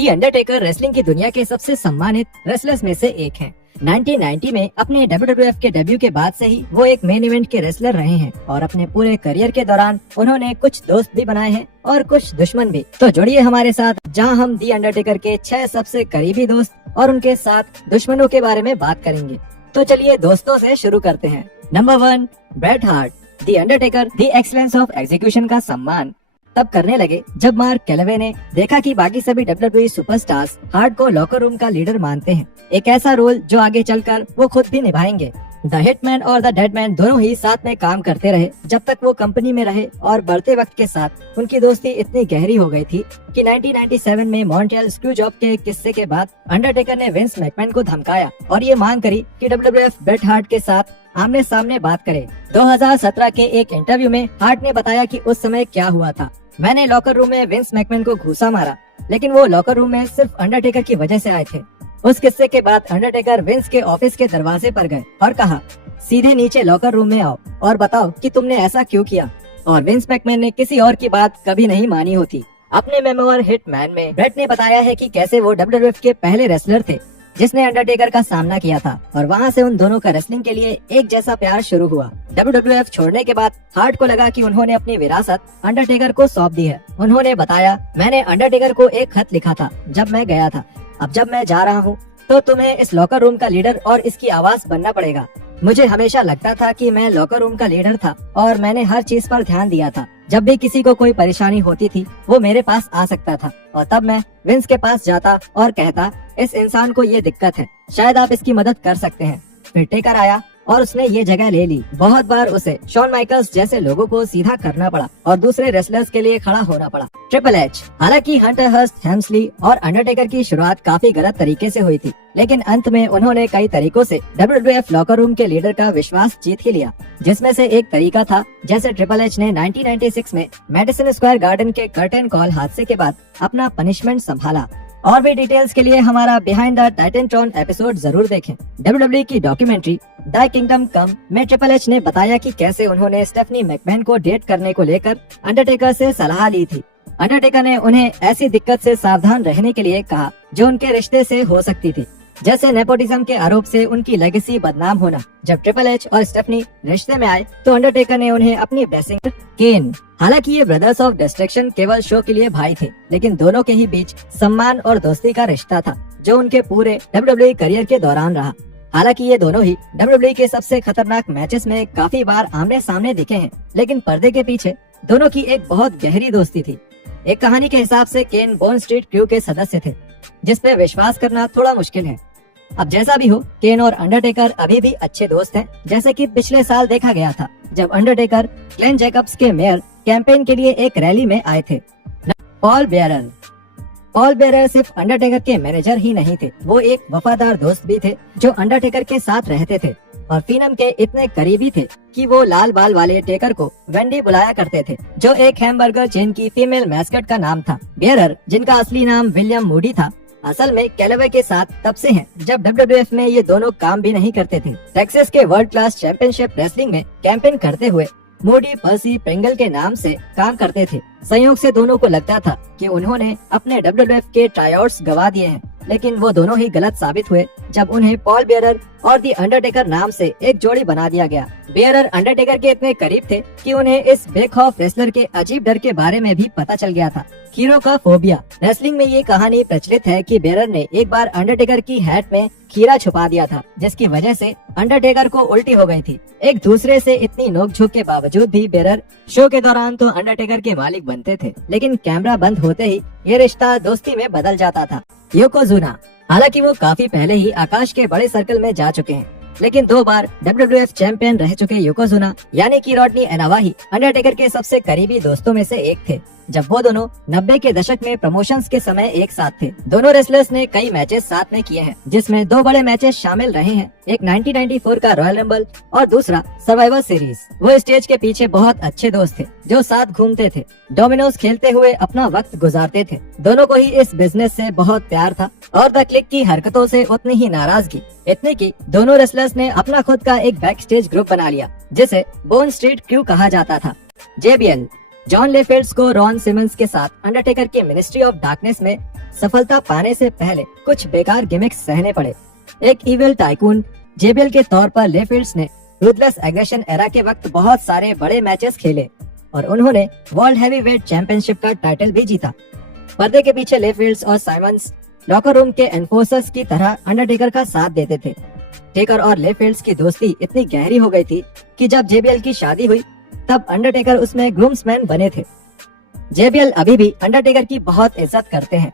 दी Undertaker wrestling की दुनिया के सबसे सम्मानित रेसलर्स में से एक हैं। 1990 में अपने WWF के डेब्यू के बाद से ही वो एक मेन इवेंट के रेसलर रहे हैं और अपने पूरे करियर के दौरान उन्होंने कुछ दोस्त भी बनाए हैं और कुछ दुश्मन भी। तो जुड़िए हमारे साथ जहां हम दी अंडरटेकर के 6 सबसे करीबी दोस्त और उनके 7 दुश्मनों के बारे में बात करेंगे। तो चलिए दोस्तों से शुरू करते हैं। Number 1, Bret Hart. The Undertaker the excellence of execution का सम्मान तब करने लगे जब मार्क कैलवे ने देखा कि बाकी सभी WWE सुपरस्टार्स हार्ट को लॉकर रूम का लीडर मानते हैं, एक ऐसा रोल जो आगे चलकर वो खुद भी निभाएंगे। द हिटमैन और द डेडमैन दोनों ही साथ में काम करते रहे जब तक वो कंपनी में रहे और बढ़ते वक्त के साथ उनकी दोस्ती इतनी गहरी हो गई थी कि 1997 में मॉन्ट्रियल स्क्रू जॉब के किस्से के बाद अंडरटेकर ने विंस मैकमैन को धमकाया और ये मांग करी कि WWF ब्रेट हार्ट के साथ आमने सामने बात करे। 2017 के एक इंटरव्यू में हार्ट ने बताया कि उस समय क्या हुआ था। मैंने लॉकर रूम में विंस मैकमैन को घूसा मारा, लेकिन वो लॉकर रूम में सिर्फ अंडरटेकर की वजह से आए थे। उस किस्से के बाद अंडरटेकर विंस के ऑफिस के दरवाजे पर गए और कहा, सीधे नीचे लॉकर रूम में आओ और बताओ कि तुमने ऐसा क्यों किया। और विंस मैकमैन ने किसी और की बात कभी नहीं मानी होती। अपने मेमोर हिटमैन में ब्रेट ने बताया है कि कैसे वो WWF के पहले रेसलर थे जिसने अंडरटेकर का सामना किया था और वहाँ से उन दोनों का रेसलिंग के लिए एक जैसा प्यार शुरू हुआ। WWF छोड़ने के बाद हार्ट को लगा कि उन्होंने अपनी विरासत अंडरटेकर को सौंप दी है। उन्होंने बताया, मैंने अंडरटेकर को एक खत लिखा था जब मैं गया था। अब जब मैं जा रहा हूँ तो तुम्हें इस लॉकर रूम का लीडर और इसकी आवाज बनना पड़ेगा। मुझे हमेशा लगता था कि मैं लॉकर रूम का लीडर था और मैंने हर चीज पर ध्यान दिया था। जब भी किसी को कोई परेशानी होती थी वो मेरे पास आ सकता था और तब मैं विंस के पास जाता और कहता, इस इंसान को ये दिक्कत है, शायद आप इसकी मदद कर सकते हैं। फिर टेकर आया और उसने ये जगह ले ली। बहुत बार उसे शॉन माइकल्स जैसे लोगों को सीधा करना पड़ा और दूसरे रेसलर्स के लिए खड़ा होना पड़ा। Triple H. हालांकि हंटर हर्स्ट हेम्सली और अंडरटेकर की शुरुआत काफी गलत तरीके से हुई थी, लेकिन अंत में उन्होंने कई तरीकों से WWF लॉकर रूम के लीडर का विश्वास जीत ही लिया, जिसमें से एक तरीका था जैसे ट्रिपल एच ने 1996 में मैडिसन स्क्वायर गार्डन के कर्टेन कॉल हादसे के बाद अपना पनिशमेंट संभाला। और भी डिटेल्स के लिए हमारा बिहाइंड द टाइटनट्रॉन एपिसोड जरूर देखें। WWE की डॉक्यूमेंट्री द किंगडम कम में ट्रिपल एच ने बताया कि कैसे उन्होंने स्टेफनी मैकमैन को डेट करने को लेकर अंडरटेकर से सलाह ली थी। अंडरटेकर ने उन्हें ऐसी दिक्कत से सावधान रहने के लिए कहा जो उनके रिश्ते से हो सकती थी, जैसे नेपोटिज्म के आरोप से उनकी लेगेसी बदनाम होना। जब ट्रिपल एच और स्टेफनी रिश्ते में आए तो अंडरटेकर ने उन्हें अपनी ब्लेसिंग। केन। हालांकि ये ब्रदर्स ऑफ डिस्ट्रक्शन केवल शो के लिए भाई थे, लेकिन दोनों के ही बीच सम्मान और दोस्ती का रिश्ता था जो उनके पूरे WWE करियर के दौरान रहा। हालांकि ये दोनों ही WWE के सबसे खतरनाक मैचेस में काफी बार आमने सामने दिखे हैं, लेकिन पर्दे के पीछे दोनों की एक बहुत गहरी दोस्ती थी। एक कहानी के हिसाब से केन बोर्न स्ट्रीट क्रू के सदस्य थे, जिस पे विश्वास करना थोड़ा मुश्किल है। अब जैसा भी हो, केन और अंडरटेकर अभी भी अच्छे दोस्त हैं, जैसे कि पिछले साल देखा गया था जब अंडरटेकर ग्लेन जैकब्स के मेयर कैंपेन के लिए एक रैली में आए थे। Paul bearer. पॉल बेयरर सिर्फ अंडरटेकर के मैनेजर ही नहीं थे, वो एक वफादार दोस्त भी थे जो अंडरटेकर के साथ रहते थे और फिनम के इतने करीबी थे कि वो लाल बाल वाले टेकर को वेंडी बुलाया करते थे, जो एक हैमबर्गर चेन की फीमेल मैस्कट का नाम था। बेयरर, जिनका असली नाम विलियम मूडी था, असल में कैलवे के साथ तब से हैं जब WWF में ये दोनों काम भी नहीं करते थे। टेक्सास के वर्ल्ड क्लास चैंपियनशिप रेसलिंग में कैंपेन करते हुए मूडी पर्सी पेंगल के नाम से काम करते थे। संयोग से दोनों को लगता था कि उन्होंने अपने WWF के ट्रायआउट्स गवा दिए हैं, लेकिन वो दोनों ही गलत साबित हुए जब उन्हें पॉल बेयरर और दी अंडरटेकर नाम से एक जोड़ी बना दिया गया। बेयरर अंडरटेकर के इतने करीब थे कि उन्हें इस बेखौफ रेसलर के अजीब डर के बारे में भी पता चल गया था, हीरो का फोबिया। रेसलिंग में ये कहानी प्रचलित है कि बेयरर ने एक बार अंडरटेकर की हैट में खीरा छुपा दिया था, जिसकी वजह से अंडरटेकर को उल्टी हो गई थी। एक दूसरे से इतनी नोकझोंक के बावजूद भी बेयरर शो के दौरान तो अंडरटेकर के मालिक बनते थे, लेकिन कैमरा बंद होते ही ये रिश्ता दोस्ती में बदल जाता था। योकोजुना। हालांकि वो काफी पहले ही आकाश के बड़े सर्कल में जा चुके हैं, लेकिन 2 बार WWF चैंपियन रह चुके योकोजुना यानी कि रॉडनी एनावाही अंडरटेकर के सबसे करीबी दोस्तों में से एक थे। जब वो दोनों 90 के दशक में प्रमोशंस के समय एक साथ थे, दोनों रेसलर्स ने कई मैचेस साथ में किए हैं, जिसमें 2 बड़े मैचेस शामिल रहे हैं, एक 1994 का रॉयल रंबल और दूसरा सर्वाइवर सीरीज। वो स्टेज के पीछे बहुत अच्छे दोस्त थे जो साथ घूमते थे, डोमिनोज खेलते हुए अपना वक्त गुजारते थे। दोनों को ही इस बिजनेस से बहुत प्यार था और द क्लिक की हरकतों से उतनी ही नाराजगी, इतने की दोनों रेसलर्स ने अपना खुद का एक बैक स्टेज ग्रुप बना लिया जिसे बोर्न स्ट्रीट क्रू कहा जाता था। JBL। जॉन लेफेल्ड्स को रॉन सिमंस के साथ अंडरटेकर की मिनिस्ट्री ऑफ डार्कनेस में सफलता पाने से पहले कुछ बेकार गिमिक्स सहने पड़े। एक इविल टाइकून जेबीएल के तौर पर लेफील्ड्स ने रूथलेस एग्रेशन एरा के वक्त बहुत सारे बड़े मैचेस खेले और उन्होंने वर्ल्ड हैवीवेट चैंपियनशिप का टाइटल भी जीता। पर्दे के पीछे लेफील्ड्स और साइमंस लॉकर रूम के एनफोर्सर्स की तरह अंडरटेकर का साथ देते थे। टेकर और लेफील्ड्स की दोस्ती इतनी गहरी हो गई थी कि जब जेबीएल की शादी हुई तब अंडरटेकर उसमें ग्रूम्समैन बने थे। जेबीएल अभी भी अंडरटेकर की बहुत इज्जत करते हैं